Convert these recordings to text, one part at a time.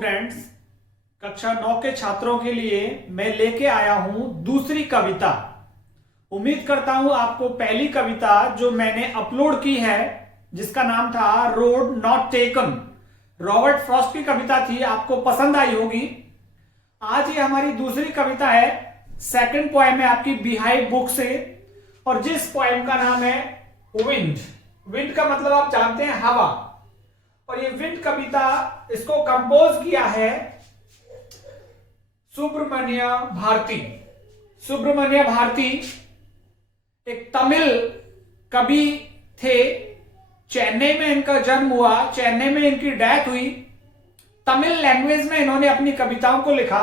Students, कक्षा 9 के छात्रों के लिए मैं लेके आया हूं दूसरी कविता। उम्मीद करता हूं आपको पहली कविता जो मैंने अपलोड की है, जिसका नाम था road not taken, Robert Frost की कविता थी, आपको पसंद आई होगी। आज ये हमारी दूसरी कविता है। सेकंड पोएम है आपकी बिहाइव बुक से, और जिस पोएम का नाम है विंड। विंड का मतलब आप जानते हैं हवा। और ये विंड कविता इसको कंपोज किया है सुब्रमण्य भारती। सुब्रमण्य भारती एक तमिल कवि थे। चेन्नई में इनका जन्म हुआ, चेन्नई में इनकी डेथ हुई। तमिल लैंग्वेज में इन्होंने अपनी कविताओं को लिखा,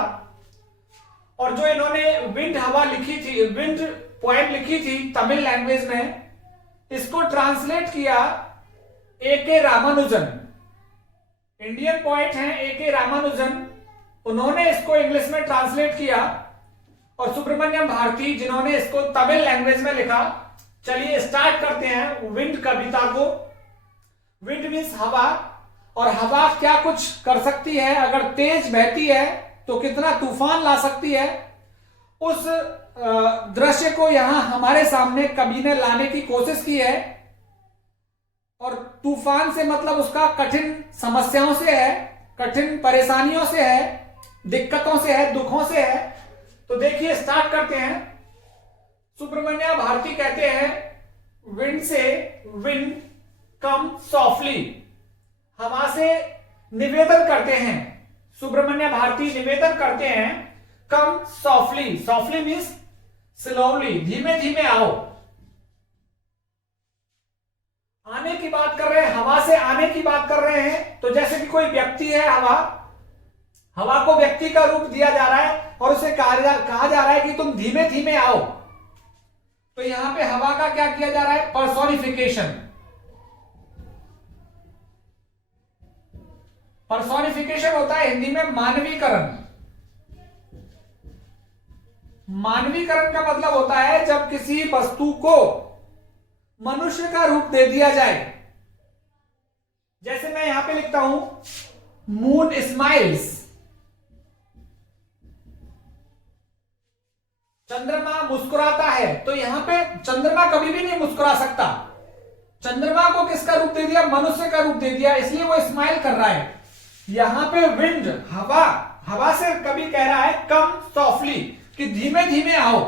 और जो इन्होंने विंड हवा लिखी थी, विंड पोएम लिखी थी तमिल लैंग्वेज में, इसको ट्रांसलेट किया ए.के. रामानुजन। इंडियन पोएट हैं ए.के. रामानुजन, उन्होंने इसको इंग्लिश में ट्रांसलेट किया, और सुब्रमण्यम भारती जिन्होंने इसको तमिल लैंग्वेज में लिखा। चलिए स्टार्ट करते हैं विंड कविता को। विंड मीन्स हवा, और हवा क्या कुछ कर सकती है, अगर तेज बहती है तो कितना तूफान ला सकती है, उस दृश्य को यहां हमारे सामने कवि ने लाने की कोशिश की है। और तूफान से मतलब उसका कठिन समस्याओं से है, कठिन परेशानियों से है, दिक्कतों से है, दुखों से है। तो देखिए स्टार्ट करते हैं। सुब्रमण्य भारती कहते हैं विंड से, विंड कम सॉफ्टली, हवा से निवेदन करते हैं। सुब्रमण्य भारती निवेदन करते हैं कम सॉफ्टली। सॉफ्टली मीन्स स्लोली, धीमे धीमे आओ। आने की बात कर रहे हैं, हवा से आने की बात कर रहे हैं। तो जैसे कि कोई व्यक्ति है, हवा को व्यक्ति का रूप दिया जा रहा है, और उसे कहा जा रहा है कि तुम धीमे धीमे आओ। तो यहां पे हवा का क्या किया जा रहा है? पर्सोनिफिकेशन। पर्सोनिफिकेशन होता है हिंदी में मानवीकरण। मानवीकरण का मतलब होता है जब किसी वस्तु को मनुष्य का रूप दे दिया जाए। जैसे मैं यहां पे लिखता हूं मून स्माइल्स, चंद्रमा मुस्कुराता है। तो यहां पे चंद्रमा कभी भी नहीं मुस्कुरा सकता। चंद्रमा को किसका रूप दे दिया? मनुष्य का रूप दे दिया, इसलिए वो स्माइल कर रहा है। यहां पे विंड, हवा से कभी कह रहा है कम सॉफ्टली, कि धीमे धीमे आओ,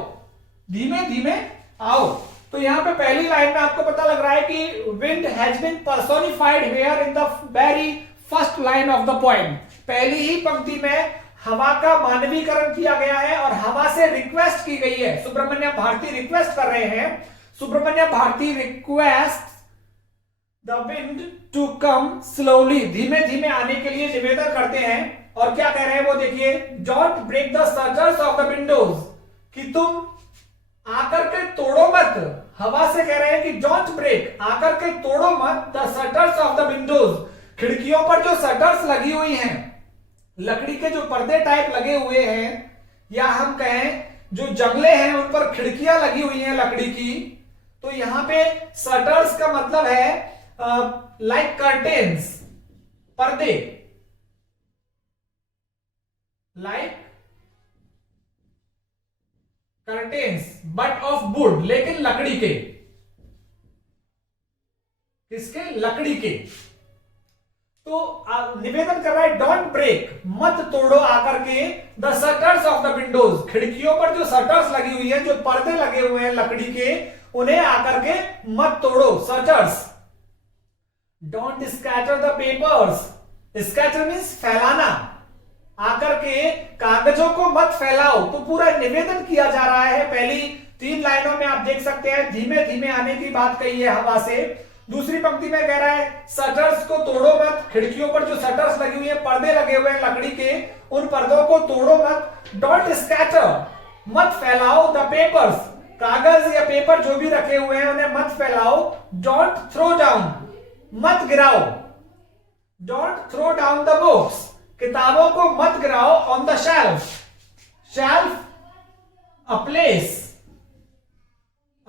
धीमे धीमे आओ। तो यहां पे पहली लाइन में आपको पता लग रहा है कि wind has been personified here in the very first line of the poem. पहली ही पंक्ति में हवा का मानवीकरण किया गया है, और हवा से रिक्वेस्ट की गई है। सुब्रमण्य भारती रिक्वेस्ट कर रहे हैं। Subramanya Bharati request the wind to come slowly, धीमे धीमे आने के लिए निवेदन करते हैं। और क्या कह रहे हैं वो देखिए, don't break the shutters of the windows, कि तुम आकर के तोड़ो मत। हवा से कह रहे हैं कि डोंट ब्रेक, आकर के तोड़ो मत, the shutters of the Windows, खिड़कियों पर जो शटर्स लगी हुई हैं, लकड़ी के जो पर्दे टाइप लगे हुए हैं, या हम कहें जो जंगले हैं उन पर खिड़कियां लगी हुई हैं लकड़ी की। तो यहां पे शटर्स का मतलब है लाइक कर्टेन्स, पर्दे, like curtains but of would, लेकिन लकड़ी के। किसके? लकड़ी के। तो निवेदन कर रहा है डोंट ब्रेक, मत तोड़ो आकर के, the shutters of the Windows, खिड़कियों पर जो शटर्स लगी हुई है, जो पर्दे लगे हुए हैं लकड़ी के, उन्हें आकर के मत तोड़ो, shutters. Don't scatter the papers, scatter means फैलाना, आकर के कागजों को मत फैलाओ। तो पूरा निवेदन किया जा रहा है। पहली 3 लाइनों में आप देख सकते हैं धीमे धीमे आने की बात कही है हवा से। दूसरी पंक्ति में कह रहा है शटर्स को तोड़ो मत, खिड़कियों पर जो शटर्स लगी हुई है, पर्दे लगे हुए हैं लकड़ी के, उन पर्दों को तोड़ो मत। डोंट स्कैटर, मत फैलाओ, द पेपर्स, कागज या पेपर जो भी रखे हुए हैं उन्हें मत फैलाओ। डोंट थ्रो डाउन, मत गिराओ। Don't throw down the books, किताबों को मत गिराओ। On the shelf, shelf a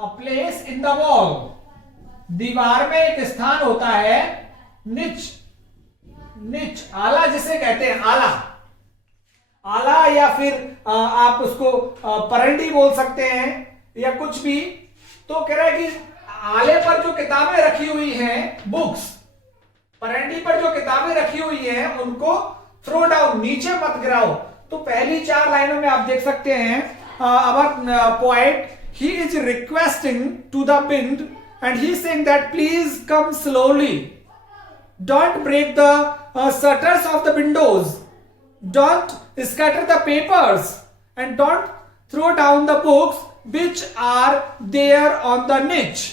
place in the wall, दीवार में एक स्थान होता है। निच निच, आला जिसे कहते हैं, आला, आला या फिर आप उसको परंडी बोल सकते हैं या कुछ भी। तो कह रहा है कि आले पर जो किताबें रखी हुई हैं, बुक्स, परंडी पर जो किताबें रखी हुई हैं उनको थ्रो डाउन, नीचे मत गिराओ। तो पहली 4 लाइनों में आप देख सकते हैं our poet, he is requesting to the wind and he is saying that please come slowly, don't break the shutters of the windows, don't scatter the papers and don't throw down the books which are there on the niche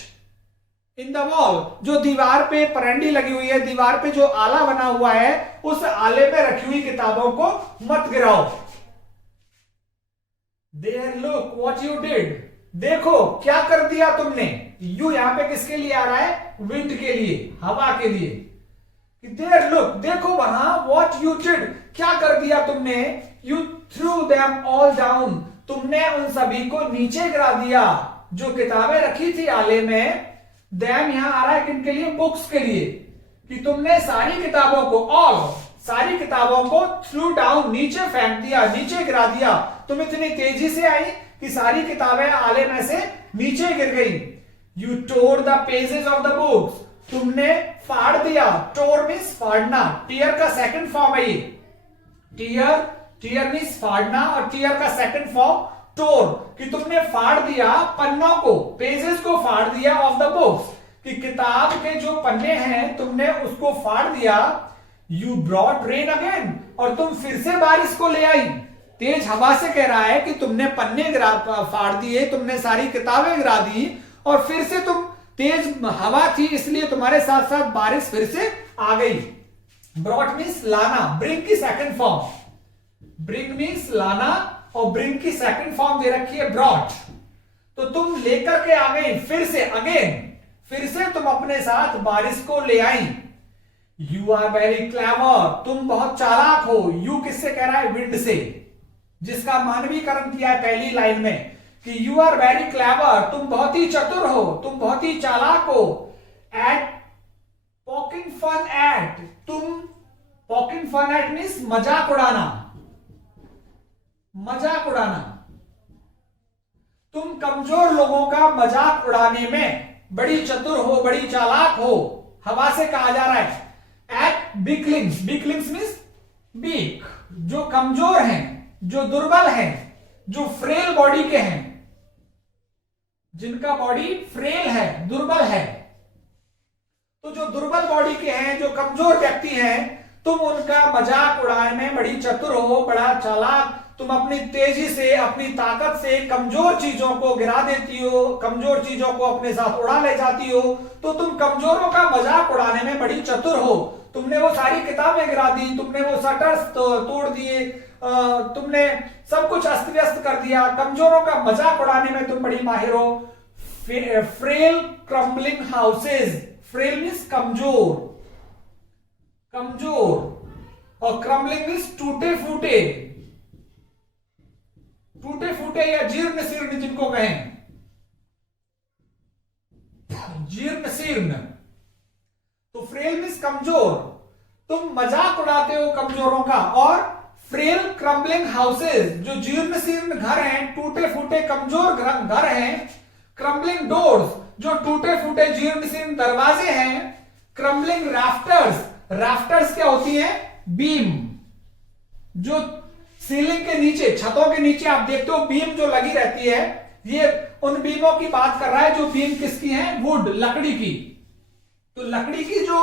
in the wall। जो दीवार पे परंडी लगी हुई है, दीवार पे जो आला बना हुआ है, उस आले पे रखी हुई किताबों को मत गिराओ। There, look what you did, देखो क्या कर दिया तुमने। यू यहां पे किसके लिए आ रहा है? विंड के लिए, हवा के लिए। There, look, देखो वहां, what you did, क्या कर दिया तुमने। You threw them all down, तुमने उन सभी को नीचे गिरा दिया। जो किताबें रखी थी आले में, them यहां आ रहा है किनके लिए? बुक्स के लिए, कि तुमने सारी किताबों को, ऑल, सारी किताबों को थ्रू डाउन, नीचे फेंक दिया, नीचे गिरा दिया। तुम इतनी तेजी से आई कि सारी किताबें आले में से नीचे गिर गई। You tore the pages of the books, तुमने फाड़ दिया। टोर मीन्स फाड़ना, टीयर का सेकंड फॉर्म है ये। टीयर, टीयर मीन्स फाड़ना, और टीयर का सेकंड फॉर्म टोर, कि तुमने फाड़ दिया पन्नों को, पेजेस को फाड़ दिया ऑफ द बुक्स, कि किताब के जो पन्ने हैं तुमने उसको फाड़ दिया। यू ब्रॉट रेन अगेन, और तुम फिर से बारिश को ले आई। तेज हवा से कह रहा है कि तुमने पन्ने फाड़ दिए, तुमने सारी किताबें गिरा दी, और फिर से तुम, तेज हवा थी इसलिए तुम्हारे साथ साथ बारिश फिर से आ गई। ब्रॉट मीन्स लाना, ब्रिंग की सेकंड फॉर्म, ब्रिंग मीन्स लाना, और ब्रिंग की सेकंड फॉर्म दे रखी है ब्रॉट। तो तुम लेकर के आ गई, फिर से, अगेन, फिर से तुम अपने साथ बारिश को ले आई। यू आर वेरी क्लेवर, तुम बहुत चालाक हो। यू किससे कह रहा है? विंड से, जिसका मानवीकरण किया है पहली लाइन में, कि यू आर वेरी क्लेवर, तुम बहुत ही चतुर हो, तुम बहुत ही चालाक हो। एट पोकिंग फन एट, तुम, पोकिंग फन एट मीन्स मजाक उड़ाना, मजाक उड़ाना। तुम कमजोर लोगों का मजाक उड़ाने में बड़ी चतुर हो, बड़ी चालाक हो। हवा से कहा जा रहा है। At weaklings, weaklings means weak, जो कमजोर हैं, जो दुर्बल हैं, जो फ्रेल बॉडी के हैं, जिनका बॉडी फ्रेल है, दुर्बल है। तो जो दुर्बल बॉडी के हैं, जो कमजोर व्यक्ति हैं, तुम उनका मजाक उड़ाने में बड़ी चतुर हो, बड़ा चालाक। तुम अपनी तेजी से, अपनी ताकत से कमजोर चीजों को गिरा देती हो, कमजोर चीजों को अपने साथ उड़ा ले जाती हो। तो तुम कमजोरों का मजाक उड़ाने में बड़ी चतुर हो। तुमने वो सारी किताबें गिरा दी, तुमने वो शटर्स तोड़ दिए, तुमने सब कुछ अस्त व्यस्त कर दिया। कमजोरों का मजाक उड़ाने में तुम बड़ी माहिर हो। Frail crumbling houses, frail means कमजोर, कमजोर, और क्रम्बलिंग मीन्स टूटे फूटे, टूटे फूटे या जीर्ण शीर्ण जिनको कहें, जीर्ण शीर्ण। तो फ्रेल मीन्स कमजोर, तुम मजाक उड़ाते हो कमजोरों का। और फ्रेल क्रम्बलिंग हाउसेज, जो जीर्ण शीर्ण घर हैं, टूटे फूटे कमजोर घर हैं। क्रम्बलिंग डोर्स, जो टूटे फूटे जीर्ण शीर्ण दरवाजे हैं। क्रम्बलिंग राफ्टर्स, राफ्टर्स क्या होती है? बीम, जो सीलिंग के नीचे, छतों के नीचे आप देखते हो बीम जो लगी रहती है, ये उन बीमों की बात कर रहा है। जो बीम किसकी है? वुड, लकड़ी की। तो लकड़ी की जो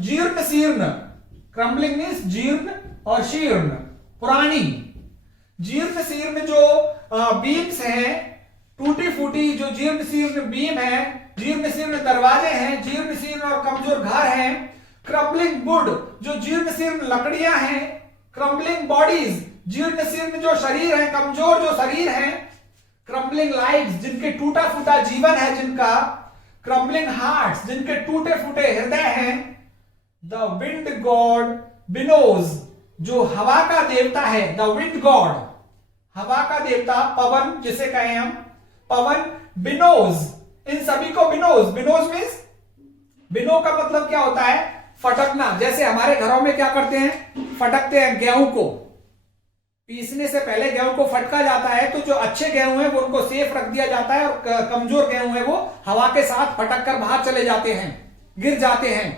जीर्ण शीर्ण, क्रम्बलिंग मीन्स जीर्ण और शीर्ण, पुरानी। जीर्ण शीर्ण जो बीम्स हैं, टूटी फूटी जो जीर्ण शीर्ण बीम है, जीर्ण शीर्ण दरवाजे हैं, जीर्ण शीर्ण और कमजोर घर हैं। क्रम्बलिंग वुड, जो जीर्ण शीर्ण लकड़ियां हैं। क्रम्बलिंग बॉडीज, जीर्ण शीर्ण जो शरीर है, कमजोर जो शरीर है। क्रम्बलिंग लाइव्स, जिनके टूटा फूटा जीवन है जिनका। क्रम्बलिंग हार्ट्स, जिनके टूटे फूटे हृदय हैं। द विंड गॉड बिनोज, जो हवा का देवता है। द विंड गॉड, हवा का देवता, पवन जिसे कहें हम, पवन बिनोज, इन सभी को बिनोज। बिनोज मीन्स, बिनो का मतलब क्या होता है? फटकना, जैसे हमारे घरों में क्या करते हैं, फटकते हैं गेहूं को, पीसने से पहले गेहूं को फटका जाता है, तो जो अच्छे गेहूं हैं वो उनको सेफ रख दिया जाता है और कमजोर गेहूं है वो हवा के साथ फटक कर बाहर चले जाते हैं, गिर जाते हैं।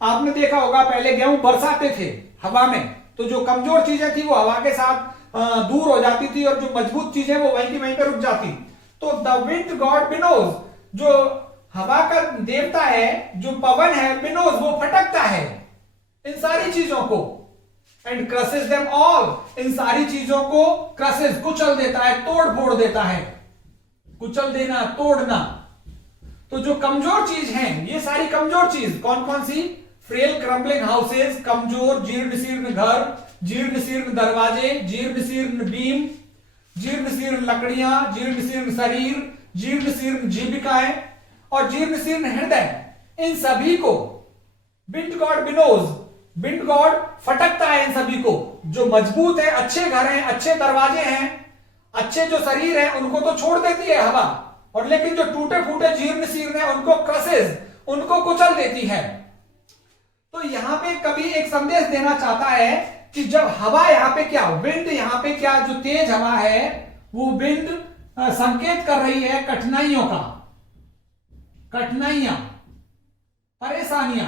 आपने देखा होगा पहले गेहूं बरसाते थे हवा में, तो जो कमजोर चीजें थी वो हवा के साथ दूर हो जाती थी और जो मजबूत चीजें वो वहीं की वहीं पर रुक जाती। तो द विंड गॉड बिनोज, जो हवा का देवता है, जो पवन है, बिनोज वो फटकता है इन सारी चीजों को, एंड क्रसेस देम ऑल, इन सारी चीजों को क्रसेस कुचल देता है, तोड़ फोड़ देता है। कुचल देना, तोड़ना। तो जो कमजोर चीज है, ये सारी कमजोर चीज कौन कौन सी, फ्रेल क्रम्बलिंग हाउसेस, कमजोर जीर्ण शीर्ण घर, जीर्ण शीर्ण दरवाजे, जीर्ण शीर्ण बीम, जीर्ण शीर्ण लकड़ियां, जीर्ण शीर्ण शरीर, जीर्ण शीर्ण जीविकाएं और जीर्ण शीर्ण हृदय, इन सभी को विंड गॉड बिनोज, विंड गॉड फटकता है इन सभी को। जो मजबूत है, अच्छे घर हैं, अच्छे दरवाजे हैं, अच्छे जो शरीर है, उनको तो छोड़ देती है हवा, और लेकिन जो टूटे फूटे जीर्ण शीर्ण है उनको क्रसेस, उनको कुचल देती है। तो यहां पे कवि एक संदेश देना चाहता है कि जब हवा यहां पे क्या, विंड यहां पे क्या, जो तेज हवा है वो विंड संकेत कर रही है कठिनाइयों का, कठिनाइयां, परेशानियां,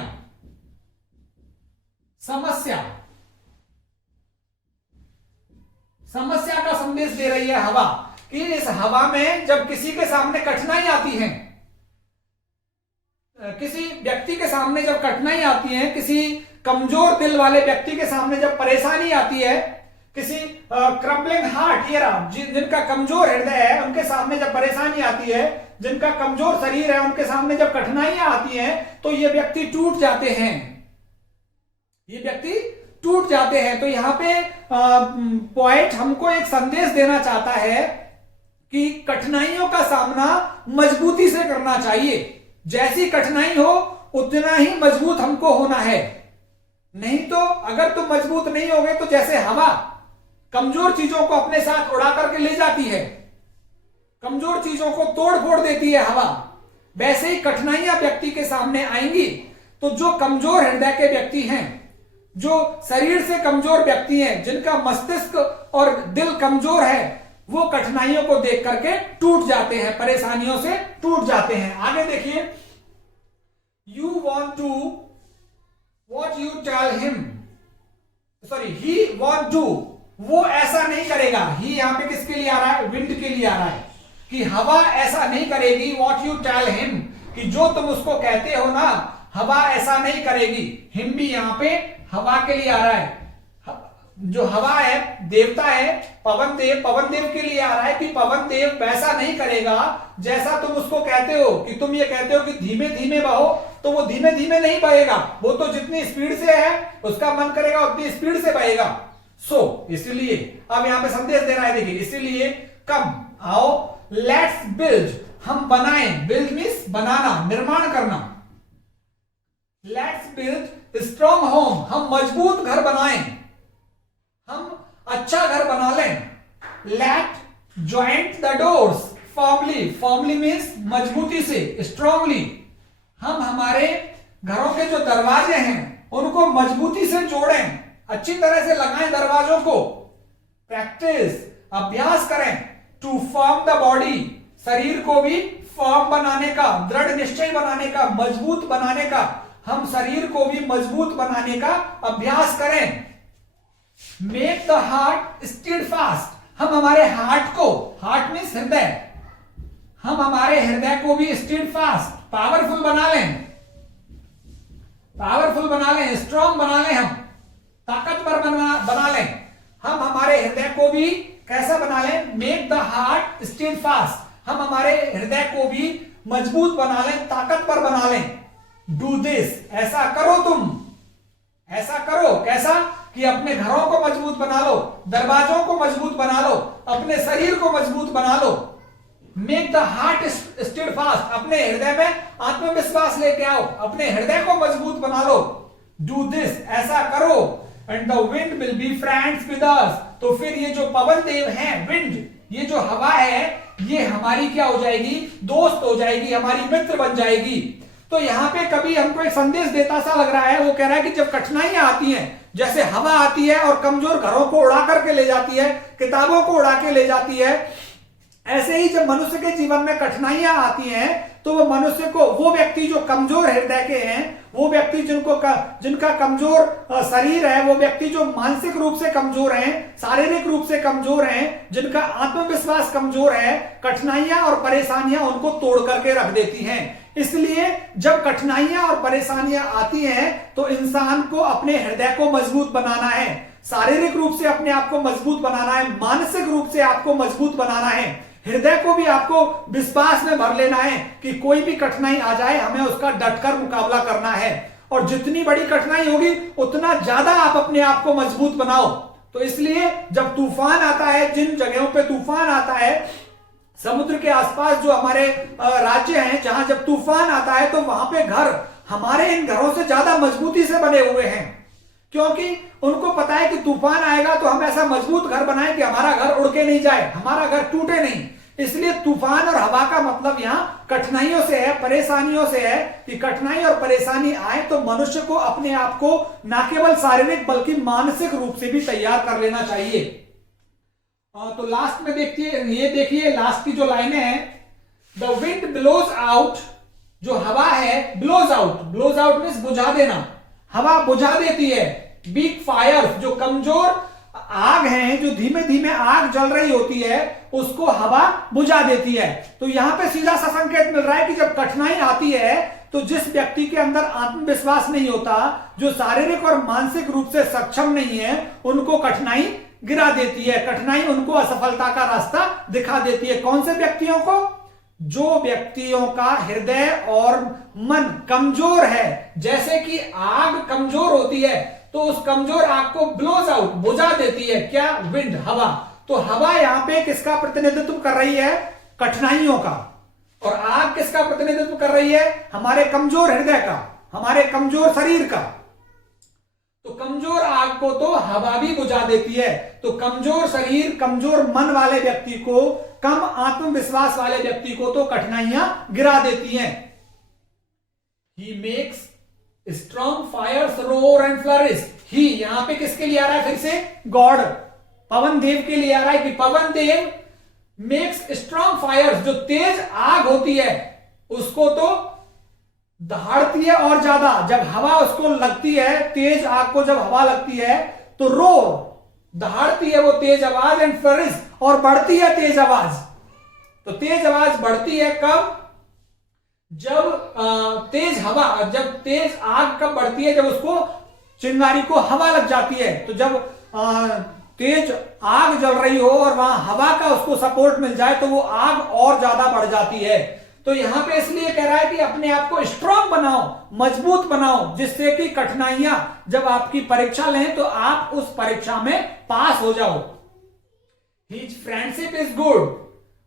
समस्या, समस्या का संदेश दे रही है हवा, कि इस हवा में जब किसी के सामने कठिनाई आती है, किसी व्यक्ति के सामने जब कठिनाई आती है, किसी कमजोर दिल वाले व्यक्ति के सामने जब परेशानी आती है, किसी क्रम्बलिंग हार्ट, ये जिनका कमजोर हृदय है उनके सामने जब परेशानी आती है, जिनका कमजोर शरीर है उनके सामने जब कठिनाइयां आती हैं, तो ये व्यक्ति टूट जाते हैं, ये व्यक्ति टूट जाते हैं। तो यहां पे पोएट हमको एक संदेश देना चाहता है कि कठिनाइयों का सामना मजबूती से करना चाहिए। जैसी कठिनाई हो उतना ही मजबूत हमको होना है, नहीं तो अगर तुम मजबूत नहीं होगे तो जैसे हवा कमजोर चीजों को अपने साथ उड़ा करके ले जाती है, कमजोर चीजों को तोड़ फोड़ देती है हवा, वैसे ही कठिनाइयां व्यक्ति के सामने आएंगी। तो जो कमजोर हृदय के व्यक्ति हैं, जो शरीर से कमजोर व्यक्ति हैं, जिनका मस्तिष्क और दिल कमजोर है, वो कठिनाइयों को देख करके टूट जाते हैं, परेशानियों से टूट जाते हैं। आगे देखिए, you want to what you tell him, sorry he want to, वो ऐसा नहीं करेगा। ही यहां पे किसके लिए आ रहा है, विंड के लिए आ रहा है, कि हवा ऐसा नहीं करेगी। वॉट यू टेल हिम, कि जो तुम उसको कहते हो ना, हवा ऐसा नहीं करेगी। हिम भी यहां पे हवा के लिए आ रहा है, जो हवा है देवता है पवन देव, पवन देव के लिए आ रहा है कि पवन देव वैसा नहीं करेगा जैसा तुम उसको कहते हो। कि तुम ये कहते हो कि धीमे धीमे बहो, तो वो धीमे धीमे नहीं बहेगा, वो तो जितनी स्पीड से है उसका मन करेगा उतनी स्पीड से बहेगा। इसलिए अब यहां पे संदेश दे रहा है, देखिए, इसीलिए कम आओ, लेट्स बिल्ड, हम बनाएं, बिल्ड मीन्स बनाना, निर्माण करना, लेट्स बिल्ड स्ट्रॉन्ग होम, हम मजबूत घर बनाएं, हम अच्छा घर बना लें। Let joint the doors firmly, firmly means मजबूती से, स्ट्रांगली, हम हमारे घरों के जो दरवाजे हैं उनको मजबूती से जोड़ें, अच्छी तरह से लगाएं दरवाजों को। प्रैक्टिस, अभ्यास करें। टू फॉर्म द बॉडी, शरीर को भी फॉर्म बनाने का, दृढ़ निश्चय बनाने का, मजबूत बनाने का, हम शरीर को भी मजबूत बनाने का अभ्यास करें। मेक द हार्ट स्टीडफास्ट, हम हमारे हार्ट को, हार्ट मीन्स हृदय, हम हमारे हृदय को भी स्टीडफास्ट, पावरफुल बना लें, पावरफुल बना लें, स्ट्रांग बना लें, हम ताकतवर बना लें। हम हमारे हृदय को भी कैसा बना लें, मेक द हार्ट स्टीडफास्ट, हम हमारे हृदय को भी मजबूत बना लें, ताकतवर बना लें। डू दिस, ऐसा करो तुम, ऐसा करो, कैसा, कि अपने घरों को मजबूत बना लो, दरवाजों को मजबूत बना लो, अपने शरीर को मजबूत बना लो। मेक द हार्ट स्टीडफास्ट, अपने हृदय में आत्मविश्वास लेके आओ, अपने हृदय को मजबूत बना लो। डू दिस, ऐसा करो, and the wind will be friends with us, तो फिर ये जो पवन देव हैं, विंड, ये जो हवा है, ये हमारी क्या हो जाएगी, दोस्त हो जाएगी, हमारी मित्र बन जाएगी। तो यहाँ पे कभी हमको एक संदेश देता सा लग रहा है, वो कह रहा है कि जब कठिनाइयां आती हैं, जैसे हवा आती है और कमजोर घरों को उड़ा करके ले जाती है, किताबों को उड़ा के ले जाती है, ऐसे ही जब मनुष्य के जीवन में कठिनाइयां आती हैं तो वो मनुष्य को, वो व्यक्ति जो कमजोर हृदय के हैं, वो व्यक्ति जिनका कमजोर शरीर है, वो व्यक्ति जो मानसिक रूप से कमजोर हैं, शारीरिक रूप से कमजोर हैं, जिनका आत्मविश्वास कमजोर है, कठिनाइयां और परेशानियां उनको तोड़ करके रख देती हैं। इसलिए जब कठिनाइयां और परेशानियां आती हैं तो इंसान को अपने हृदय को मजबूत बनाना है, शारीरिक रूप से अपने आप को मजबूत बनाना है, मानसिक रूप से आपको मजबूत बनाना है, हृदय को भी आपको विश्वास में भर लेना है कि कोई भी कठिनाई आ जाए हमें उसका डटकर मुकाबला करना है। और जितनी बड़ी कठिनाई होगी उतना ज्यादा आप अपने आप को मजबूत बनाओ। तो इसलिए जब तूफान आता है, जिन जगहों पे तूफान आता है, समुद्र के आसपास जो हमारे राज्य हैं, जहां जब तूफान आता है तो वहां पे घर हमारे इन घरों से ज्यादा मजबूती से बने हुए हैं, क्योंकि उनको पता है कि तूफान आएगा तो हम ऐसा मजबूत घर बनाएं कि हमारा घर उड़ के नहीं जाए, हमारा घर टूटे नहीं। इसलिए तूफान और हवा का मतलब यहाँ कठिनाइयों से है, परेशानियों से है कि कठिनाई और परेशानी आए तो मनुष्य को अपने आप को न केवल शारीरिक बल्कि मानसिक रूप से भी तैयार कर लेना चाहिए। तो लास्ट में देखिए लास्ट की जो लाइनें हैं, द विंड ब्लोज आउट, जो हवा है ब्लोज आउट मीन्स बुझा देना, हवा बुझा देती है। बिग फायर, जो कमजोर आग है, जो धीमे धीमे आग जल रही होती है, उसको हवा बुझा देती है। तो यहां पे सीधा सा संकेत मिल रहा है कि जब कठिनाई आती है तो जिस व्यक्ति के अंदर आत्मविश्वास नहीं होता, जो शारीरिक और मानसिक रूप से सक्षम नहीं है, उनको कठिनाई गिरा देती है, कठिनाई उनको असफलता का रास्ता दिखा देती है। कौन से व्यक्तियों को? जो व्यक्तियों का हृदय और मन कमजोर है। जैसे कि आग कमजोर होती है तो उस कमजोर आग को ब्लोज आउट, बुझा देती है क्या? विंड, हवा। तो हवा यहां पे किसका प्रतिनिधित्व कर रही है? कठिनाइयों का। और आग किसका प्रतिनिधित्व कर रही है? हमारे कमजोर हृदय का, हमारे कमजोर शरीर का। तो कमजोर आग को तो हवा भी बुझा देती है। तो कमजोर शरीर, कमजोर मन वाले व्यक्ति को, कम आत्मविश्वास वाले व्यक्ति को तो कठिनाइयां गिरा देती हैं। He makes strong fires roar and flourish. He यहां पे किसके लिए आ रहा है? फिर से गॉड, पवन देव के लिए आ रहा है कि पवन देव मेक्स स्ट्रॉन्ग फायर्स, जो तेज आग होती है उसको तो दहाड़ती है और ज्यादा। जब हवा उसको लगती है, तेज आग को जब हवा लगती है तो रोर, दहाड़ती है वो तेज आवाज, एंड फ्लरिश, और बढ़ती है तेज आवाज। तो तेज आवाज बढ़ती है कब? जब तेज हवा, जब तेज आग कब बढ़ती है? जब उसको, चिंगारी को हवा लग जाती है। तो जब तेज आग जल रही हो और वहां हवा का उसको सपोर्ट मिल जाए तो वो आग और ज्यादा बढ़ जाती है। तो यहां पे इसलिए कह रहा है कि अपने आप को स्ट्रांग बनाओ, मजबूत बनाओ, जिससे कि कठिनाइयां जब आपकी परीक्षा लें तो आप उस परीक्षा में पास हो जाओ। हिज फ्रेंडशिप इज गुड,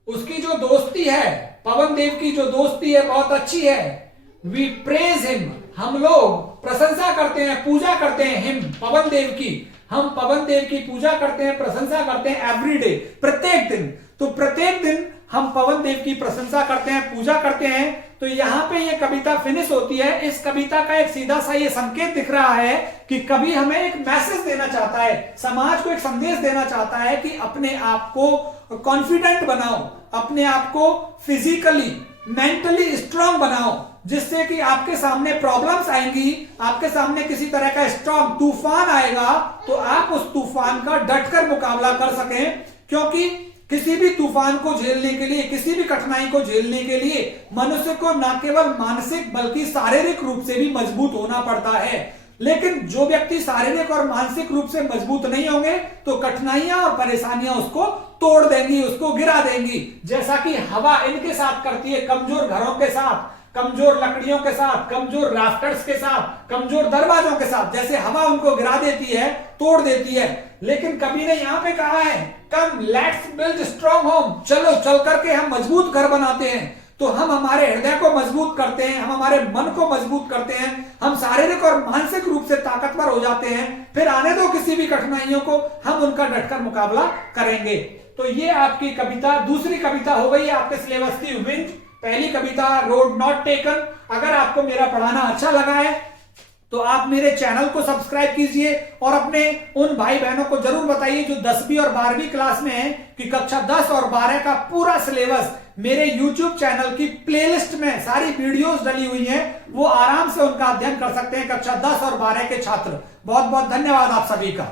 उसकी जो दोस्ती है, पवन देव की जो दोस्ती है बहुत अच्छी है। वी प्रेज हिम, हम लोग प्रशंसा करते हैं, पूजा करते हैं हिम, पवन देव की। हम पवन देव की पूजा करते हैं, प्रशंसा करते हैं एवरी डे, प्रत्येक दिन। तो प्रत्येक दिन हम पवन देव की प्रशंसा करते हैं, पूजा करते हैं। तो यहां पे ये कविता फिनिश होती है। इस कविता का एक सीधा सा ये संकेत दिख रहा है कि कवि हमें एक मैसेज देना चाहता है, समाज को एक संदेश देना चाहता है कि अपने आप को कॉन्फिडेंट बनाओ, अपने आप को फिजिकली, मेंटली स्ट्रांग बनाओ, जिससे कि आपके सामने प्रॉब्लम्स आएंगी, आपके सामने किसी तरह का स्ट्रांग तूफान आएगा तो आप उस तूफान का डटकर मुकाबला कर सकें। क्योंकि किसी भी तूफान को झेलने के लिए, किसी भी कठिनाई को झेलने के लिए मनुष्य को न केवल मानसिक बल्कि शारीरिक रूप से भी मजबूत होना पड़ता है। लेकिन जो व्यक्ति शारीरिक और मानसिक रूप से मजबूत नहीं होंगे तो कठिनाइयां और परेशानियां उसको तोड़ देंगी, उसको गिरा देंगी। जैसा कि हवा इनके साथ करती है, कमजोर घरों के साथ, कमजोर लकड़ियों के साथ, कमजोर राफ्टर्स के साथ, कमजोर दरवाजों के साथ, जैसे हवा उनको गिरा देती है, तोड़ देती है। लेकिन कवि ने यहां पे कहा है, come let's build strong home, चलो चल करके हम मजबूत घर बनाते हैं। तो हम हमारे हृदय को मजबूत करते हैं, हम हमारे मन को मजबूत करते हैं, हम शारीरिक और मानसिक रूप से ताकतवर हो जाते हैं। फिर आने दो किसी भी कठिनाइयों को, हम उनका डटकर मुकाबला करेंगे। तो ये आपकी कविता, दूसरी कविता हो गई आपके सिलेबस की विंज। पहली कविता रोड नॉट टेकन। अगर आपको मेरा पढ़ाना अच्छा लगा है तो आप मेरे चैनल को सब्सक्राइब कीजिए और अपने उन भाई बहनों को जरूर बताइए जो 10वीं और 12वीं क्लास में हैं कि कक्षा 10 और 12 का पूरा सिलेबस मेरे YouTube चैनल की प्लेलिस्ट में सारी वीडियोस डली हुई हैं, वो आराम से उनका अध्ययन कर सकते हैं कक्षा 10 और 12 के छात्र। बहुत बहुत धन्यवाद आप सभी का।